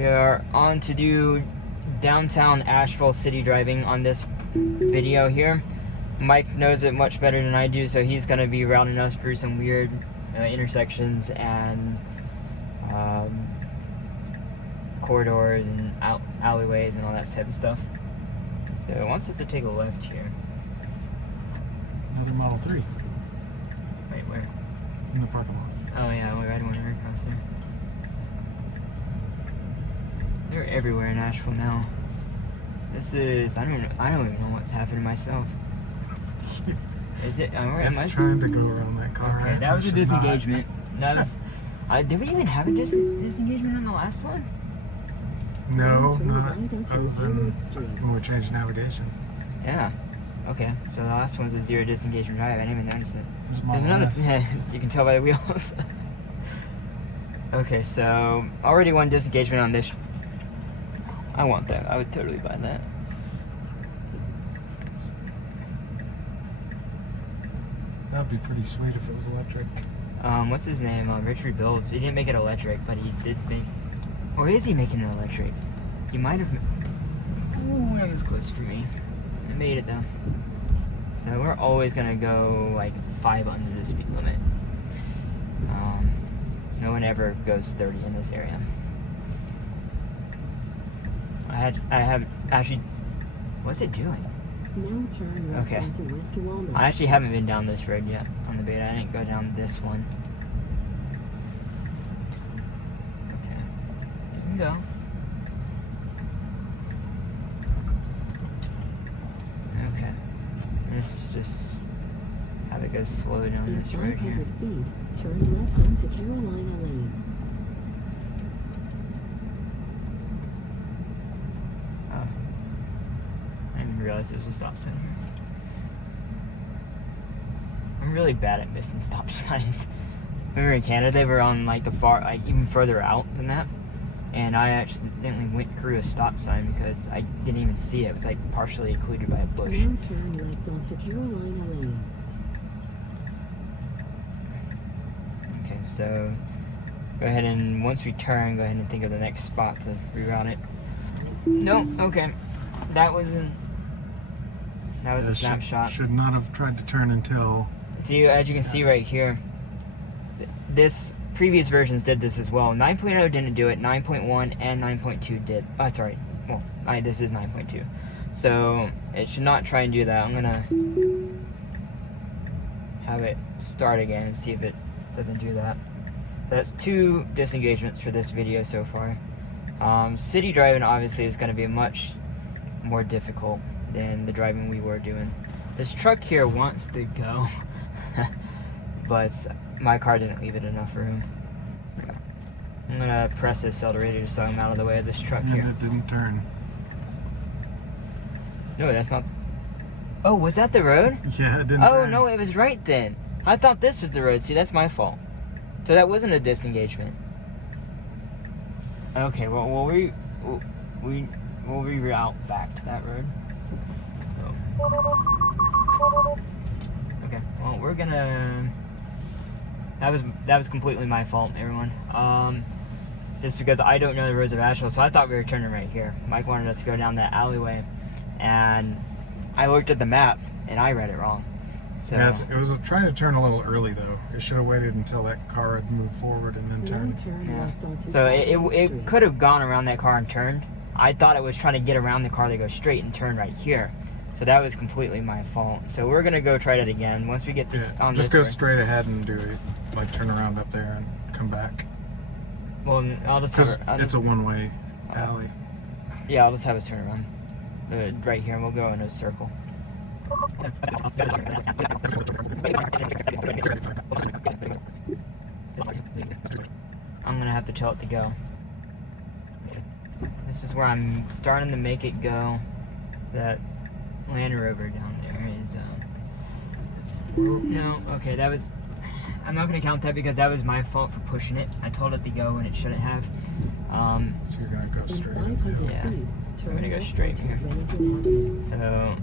We are on to do downtown Asheville city driving on this video here. Mike knows it much better than I do, so he's going to be routing us through some weird intersections and corridors and alleyways and all that type of stuff. So it wants us to take a left here. Another Model 3 Wait, where? in the parking lot. Oh yeah, we're riding one right across there. They're everywhere in Asheville now. This is, I don't even know what's happening myself. Is it? It's trying to go around that car. Okay, that was a disengagement. That was. Did we even have a disengagement on the last one? No, not other than when we changed navigation. Yeah. Okay, so the last one's a zero disengagement drive. I didn't even notice it. There's another. You can tell by the wheels. Okay, so already one disengagement on this. I want that. I would totally buy that. That'd be pretty sweet if it was electric. What's his name? Richard Builds. He didn't make it electric, but he did make. Or is he making it electric? He might have. Ooh, that was close for me. I made it though. So we're always gonna go like 5 under the speed limit. No one ever goes 30 in this area. I have actually. What's it doing? Now turn left Okay. onto West Walnut. I actually haven't been down this road yet on the beta. I didn't go down this one. Okay. You can go. Okay. Let's just have it go slow down In this road 500 here. feet, turn left onto Carolina Lane. Oh. I didn't realize there was a stop sign here. I'm really bad at missing stop signs. When we were in Canada, they were on like the far, like even further out than that. And I accidentally went through a stop sign because I didn't even see it. It was like partially occluded by a bush. Now turn left onto Carolina Lane. Okay, so go ahead and once we turn, go ahead and think of the next spot to reroute it. No, okay. That was a snapshot. Should not have tried to turn until. See, as you can see right here, this previous versions did this as well. 9.0 didn't do it. 9.1 and 9.2 did. Oh, sorry. Well, this is 9.2. So it should not try and do that. I'm gonna have it start again and see if it doesn't do that. So that's 2 disengagements for this video so far. City driving obviously is going to be much more difficult than the driving we were doing. This truck here wants to go, but my car didn't leave it enough room. I'm going to press this accelerator so I'm out of the way of this truck And here. it didn't turn. No, that's not. Oh, was that the road? Yeah, it didn't Oh, turn. no, it was right then. I thought this was the road. See, that's my fault. So that wasn't a disengagement. Okay, well, we'll reroute back to that road. So. Okay, well, we're gonna. That was completely my fault, everyone. Just because I don't know the roads of Asheville, so I thought we were turning right here. Mike wanted us to go down that alleyway, and I looked at the map and I read it wrong. So Yeah, it was trying to turn a little early though. It should have waited until that car had moved forward and then Now turned. turn yeah. left onto So Walnut it Street. could have gone around that car and turned. I thought it was trying to get around the car to go straight and turn right here. So that was completely my fault. So we're gonna go try that again once we get to on Just this go road. straight ahead and do it, like turn around up there and come back. Well, I'll just have Because her, it's a one-way alley. yeah, I'll just have us turn around right here, and we'll go in a circle. I'm gonna have to tell it to go. This is where I'm starting to make it go. That Land Rover down there is. No, okay, that was. I'm not gonna count that because that was my fault for pushing it. I told it to go when it shouldn't have. So you're going to go In straight. 500 Yeah. feet, turn gonna go left straight onto here. Remington Avenue. So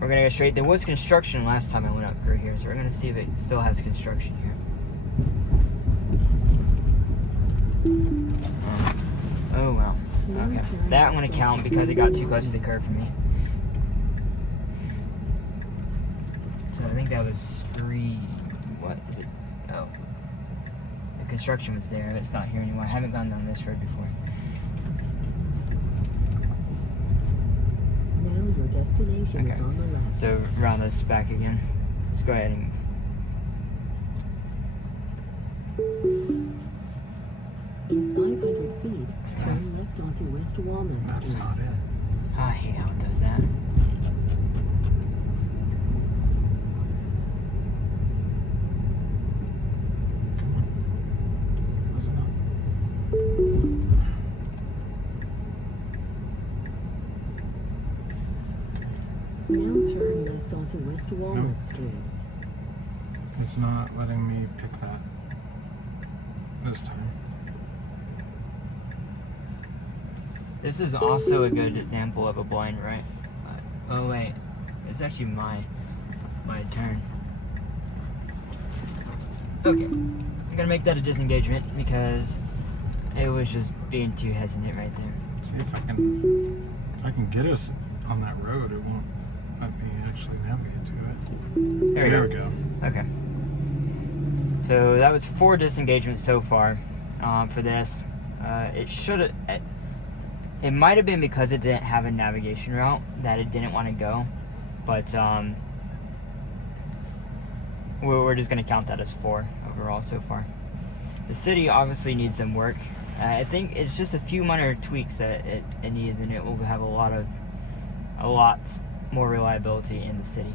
we're gonna go straight. There was construction last time I went up through here, so we're gonna see if it still has construction here. Oh, well. Okay. That I'm going to count because it got too close to the curb for me. So I think that was 3... What is it? Oh. The construction was there. It's not here anymore. I haven't gone down this road before. Now your destination is on the left. So round this back again. Let's go ahead and... In 500 feet, turn left onto West Walnut That's Street. not it. I hate how it does that. Come on. Was it not? Now turn left onto West Walnut Street. It's not letting me pick that this time. This is also a good example of a blind right. Oh wait, it's actually my turn. Okay, I'm gonna make that a disengagement because it was just being too hesitant right there. See if I can get us on that road. It won't let me actually navigate to it. There we we go. Okay. So that was 4 disengagements so far for this. It should have. It might have been because it didn't have a navigation route that it didn't want to go, but we're just going to count that as 4 overall so far. The city obviously needs some work. I think it's just a few minor tweaks that it needs, and it will have a lot more reliability in the city.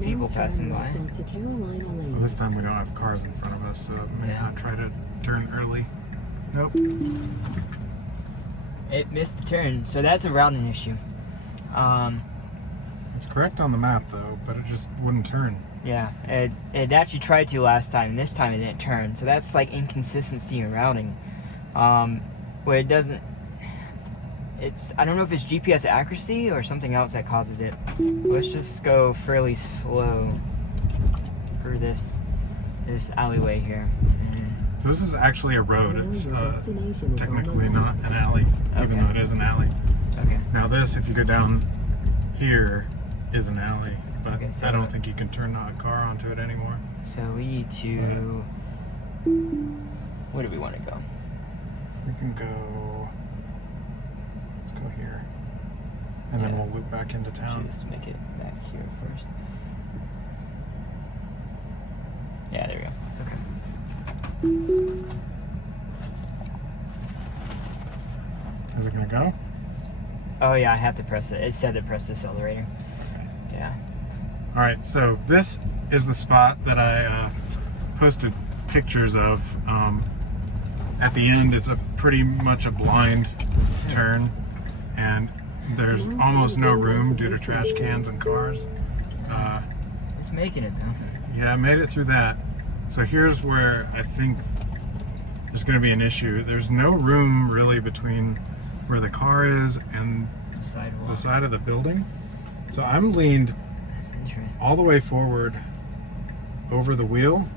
People Now passing turn by. left onto Carolina Lane. Well, this time we don't have cars in front of us, so it may Yeah. not try to turn early. Nope. It missed the turn, so that's a routing issue. It's correct on the map though, but it just wouldn't turn. Yeah, it actually tried to last time, and this time it didn't turn. So that's like inconsistency in routing. Where it doesn't, I don't know if it's GPS accuracy or something else that causes it. Let's just go fairly slow through this alleyway here. So this is actually a road. Now It's your destination is on the technically left. not an alley, even Okay. though it is an alley. Okay. Now this, if you go down here, is an alley, but Okay, so- I don't think you can turn a car onto it anymore. So we need to. Where do we want to go? We can go. Let's go here, and then Yeah. we'll loop back into Actually, town. let's make it back here first. Yeah, there we go. Okay. Is it gonna go? Oh yeah, I have to press it. It said to press the accelerator. Yeah. All right, so this is the spot that I posted pictures of. At the end, it's pretty much a blind turn, and there's almost no room due to trash cans and cars. It's making it though. Yeah, I made it through that. So here's where I think there's going to be an issue. There's no room really between where the car is and Sidewalk. the side of the building. So I'm leaned That's interesting. all the way forward over the wheel,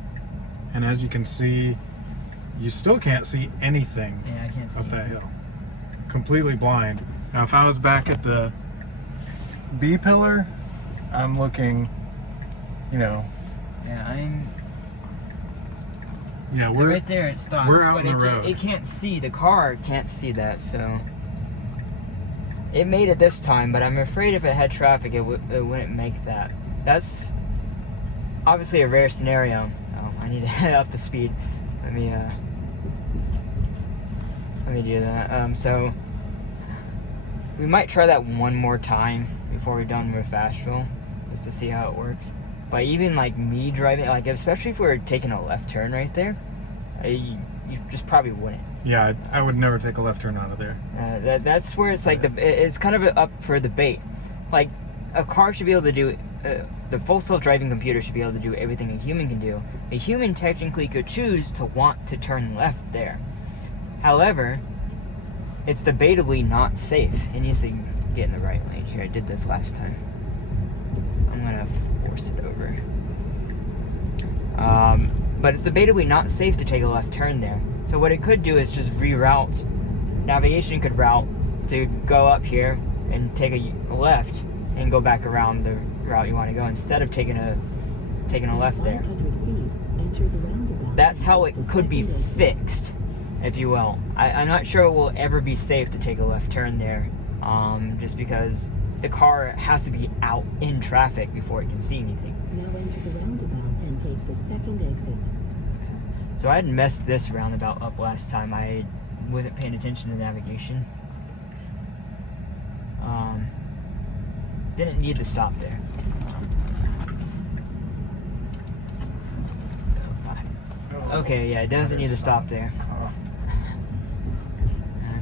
and as you can see, you still can't see anything Yeah, I can't see. up that hill. Completely blind. Now if I was back at the B pillar, I'm looking, Yeah, we're right there. It stopped. we're out but on the it road. It can't see. The car can't see that. So it made it this time, but I'm afraid if it had traffic, it wouldn't make that. That's obviously a rare scenario. Oh, I need to head up to speed. Let me do that. So we might try that one more time before we're done with Asheville, just to see how it works. But even like me driving, like especially if we're taking a left turn right there, you just probably wouldn't. Yeah, I would never take a left turn out of there. That's where it's like it's kind of up for debate. Like a car should be able to do, the full self-driving computer should be able to do everything a human can do. A human technically could choose to want to turn left there. However, it's debatably not safe. It needs to get in the right lane. Here, I did this last time. I'm gonna force it over. But it's debatably not safe to take a left turn there. So So what it could do is just reroute. Navigation could route to go up here and take a left and go back around the route you want to go instead of taking a left there. 500 feet, enter the roundabout. That's how it could be fixed, if you will. I'm not sure it will ever be safe to take a left turn there, just because the car has to be out in traffic before it can see anything. Now enter the roundabout and take the second exit. So I had messed this roundabout up last time. I wasn't paying attention to navigation. Didn't need to stop there. Okay, yeah, it doesn't need to stop there.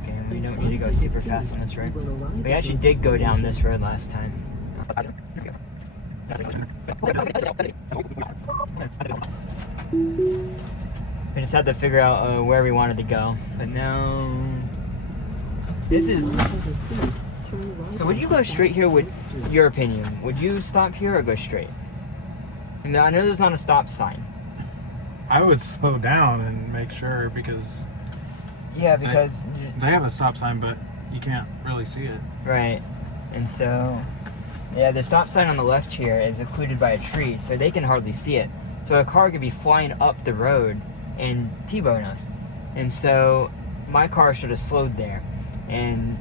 Okay, we don't need to go super fast on this road. We actually did go down this road last time. We just had to figure out where we wanted to go. But now... This is... 100 feet, turn right So would you onto go straight here with South Street. your opinion? Would you stop here or go straight? I mean, I know there's not a stop sign. I would slow down and make sure because Yeah, because... they have a stop sign, but you can't really see it. Right. And so... Yeah, the stop sign on the left here is occluded by a tree, so they can hardly see it. So a car could be flying up the road and T-bone us. And so my car should have slowed there. And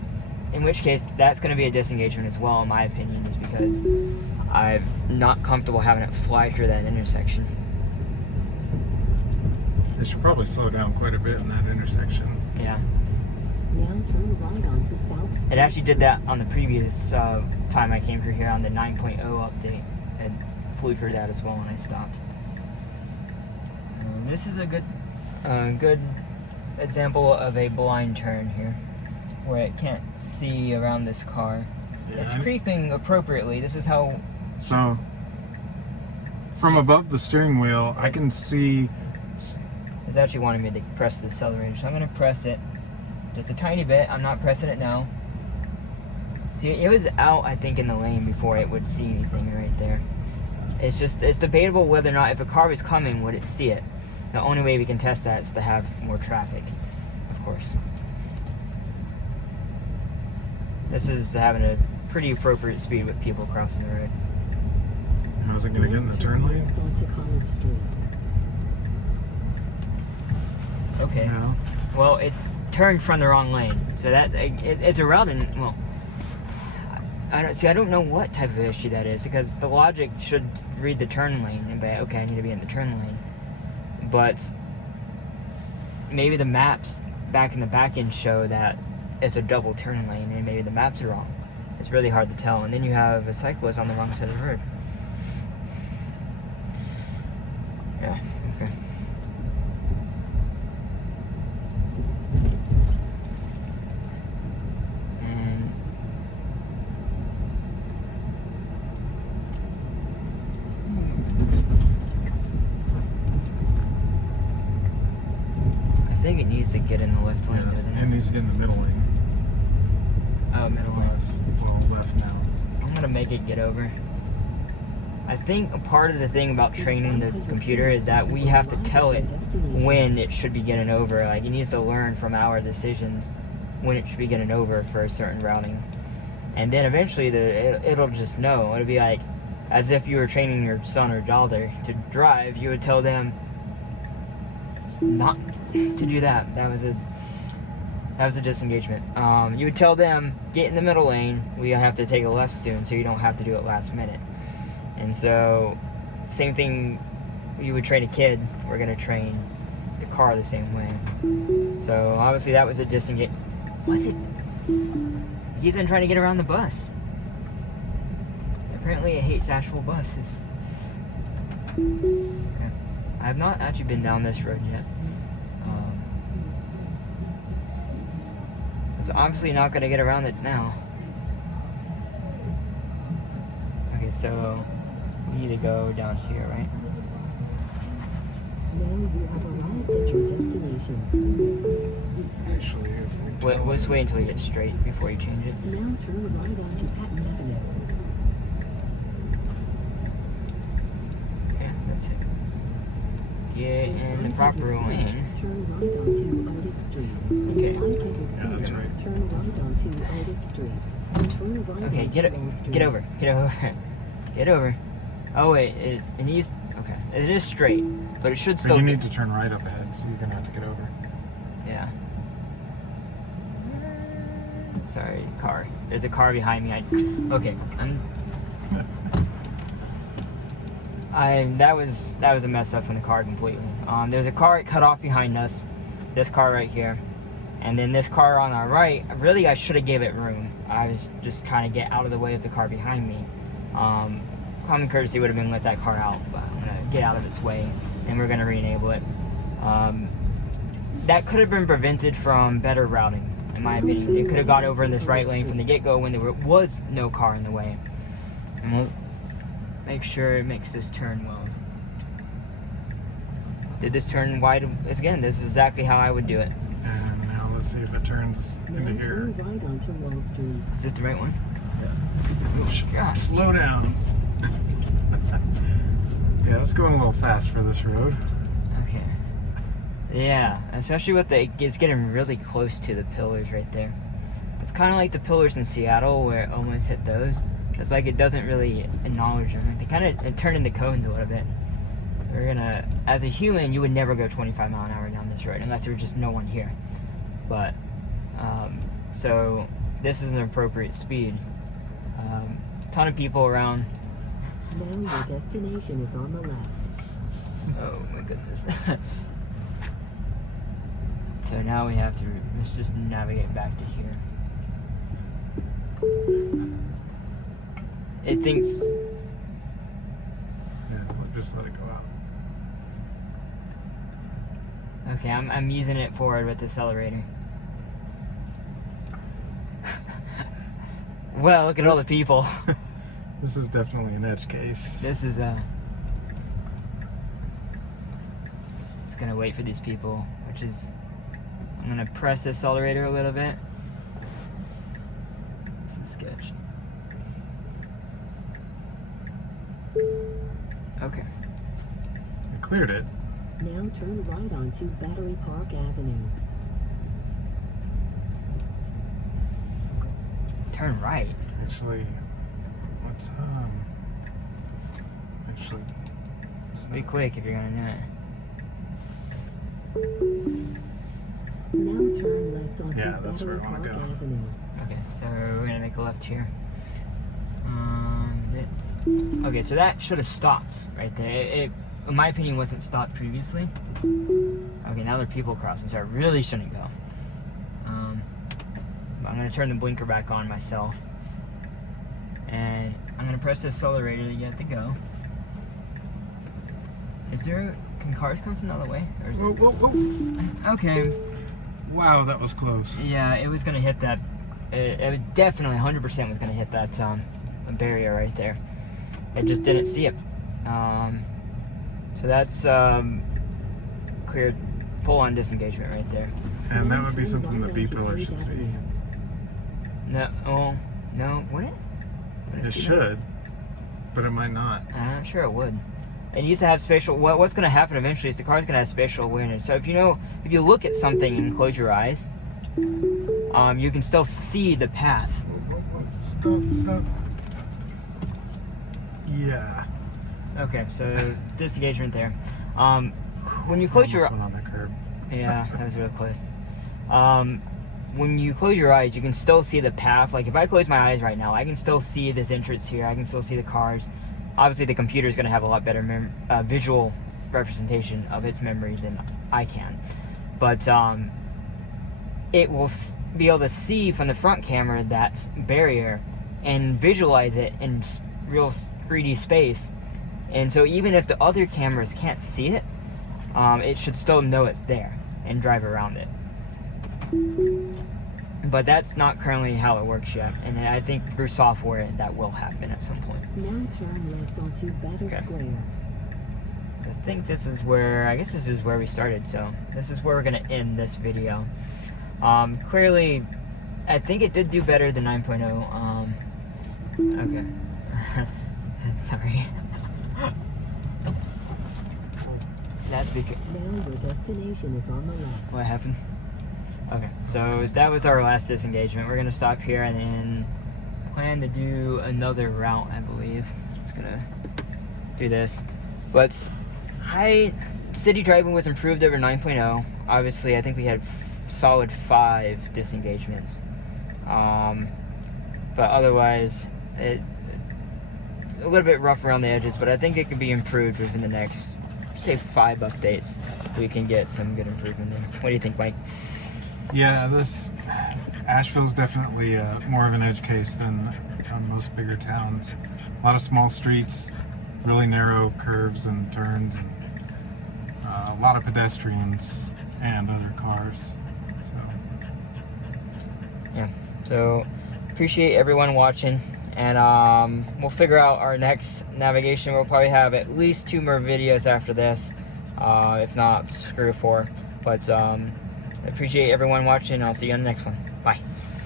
in which case, that's going to be a disengagement as well, in my opinion, just because I'm not comfortable having it fly through that intersection. They should probably slow down quite a bit in that intersection. Yeah. Now turn right onto South It actually did Street. that on the previous time I came through here on the 9.0 update. It flew through that as well when I stopped. This is a good example of a blind turn here, where it can't see around this car. Yeah. It's creeping appropriately. This is how... So, from above the steering wheel, I can see. It's actually wanting me to press the accelerator, so I'm going to press it just a tiny bit. I'm not pressing it now. See, it was out, I think, in the lane before it would see anything right there. It's debatable whether or not if a car was coming, would it see it. The only way we can test that is to have more traffic, of course. This is having a pretty appropriate speed with people crossing the road. How's it going to get in the turn lane? Left onto College Street. Okay. No. Well, it turned from the wrong lane, so that's it's a route. Well, I don't know what type of issue that is, because the logic should read the turn lane and be okay, I need to be in the turn lane, but maybe the maps back in the back end show that it's a double turn lane, and maybe the maps are wrong. It's really hard to tell, and then you have a cyclist on the wrong side of the road. Yeah. Okay. I think it needs to get in the left lane, Yes, doesn't it it? needs to get in the middle lane. Oh, middle lane. Well, left now. I'm gonna make it get over. I think a part of the thing about training the computer is that we have to tell it when it should be getting over. Like, it needs to learn from our decisions when it should be getting over for a certain routing. And then eventually it'll just know. It'll be like, as if you were training your son or daughter to drive, you would tell them not to do that. That was a disengagement. You would tell them, get in the middle lane, we have to take a left soon, so you don't have to do it last minute. And so, same thing, you would train a kid, we're going to train the car the same way. So, obviously that was a disengagement. Was it? He's in trying to get around the bus. Apparently it hates Asheville buses. Okay. I have not actually been down this road yet. It's obviously not going to get around it now. Okay, so we need to go down here, right? Now you have arrived at your destination. Actually, if we tell Let's it- wait until you get straight before you change it. Now turn right onto Patton Avenue. Okay, that's it. get in the proper lane. Turn right onto Otis Street. Okay. In 500 Yeah, that's feet, right. turn right onto Otis Street. And turn right Okay, onto Wall Street. get over, get over. Oh wait, it needs. Okay, it is straight, but it should So still. you need to turn right up ahead, so you're gonna have to get over. Yeah. Sorry, car. There's a car behind me. Okay, that was a mess up from the car completely. There's a car cut off behind us. This car right here, and then this car on our right. Really, I should have gave it room. I was just trying to get out of the way of the car behind me. Common courtesy would have been let that car out, but I'm gonna get out of its way, and we're gonna re-enable it. That could have been prevented from better routing, in my opinion. It could have got over in this right lane from the get-go when there was no car in the way. And we'll make sure it makes this turn well. Did this turn wide? Again, this is exactly how I would do it. And now let's see if it turns into Now here. turn right onto Wall Street. Is this the right one? Yeah. Slow down. Yeah, it's going a little fast for this road. Okay. Yeah, especially with it's getting really close to the pillars right there. It's kind of like the pillars in Seattle where it almost hit those. It's like it doesn't really acknowledge them. They kind of turn into cones a little bit. We're gonna, as a human, you would never go 25 mile an hour down this road unless there's just no one here. But, so this is an appropriate speed. Ton of people around. Now your destination is on the left. Oh my goodness. So now we have to, let's just navigate back to here. It thinks, Yeah, just let it go out. okay, I'm using it forward with the accelerator. Well, look at all the people. This is definitely an edge case. This is it's gonna wait for these people, which is, I'm gonna press the accelerator a little bit. This is sketch. Okay. I cleared it. Now turn right onto Battery Park Avenue. Turn right. Actually, let's Be quick if you're gonna do it. Now turn left onto Yeah, that's where Battery I wanna Park go. Avenue. Okay, so we're gonna make a left here. Okay, so that should have stopped right there. It, in my opinion, wasn't stopped previously. Okay, now there are people crossing, so I really shouldn't go. But I'm gonna turn the blinker back on myself, and I'm gonna press the accelerator to get it to go. Can cars come from the other way? Or is Whoa, whoa, whoa. Okay. Wow, that was close. Yeah, it was gonna hit that. It definitely 100% was gonna hit that barrier right there. It just didn't see it. So that's cleared full-on disengagement right there. And that would be something the B pillar Page should see. Avenue. No, oh no, would it? Would It see that? should, but it might not. I'm sure it would. It needs to have spatial. What's going to happen eventually is the car's going to have spatial awareness. So if you look at something and close your eyes, you can still see the path. Whoa, whoa, whoa. Stop. Yeah. Okay, so disengagement there. When you close your Almost went on the curb. yeah, that was real close. When you close your eyes, you can still see the path. Like if I close my eyes right now, I can still see this entrance here. I can still see the cars. Obviously, the computer is going to have a lot better visual representation of its memory than I can. But it will be able to see from the front camera that barrier and visualize it in real 3D space. And so even if the other cameras can't see it, it should still know it's there and drive around it. But that's not currently how it works yet, and I think through software that will happen at some point. Now turn left onto Battle Okay. Square. I think this is where we started, so this is where we're gonna end this video. Clearly, I think it did do better than 9.0. Okay. Sorry. That's because... Now your destination is on the left. What happened? Okay, so that was our last disengagement. We're gonna stop here and then plan to do another route, I believe. Just gonna do this. But city driving was improved over 9.0. Obviously, I think we had solid 5 disengagements. But otherwise, a little bit rough around the edges, but I think it could be improved within the next, say, 5 updates. We can get some good improvement there. What do you think, Mike? Yeah, Asheville's definitely more of an edge case than most bigger towns. A lot of small streets, really narrow curves and turns, and a lot of pedestrians and other cars. Yeah, so appreciate everyone watching, and we'll figure out our next navigation. We'll probably have at least 2 more videos after this, if not 3 or 4. But appreciate everyone watching. I'll see you on the next one. Bye.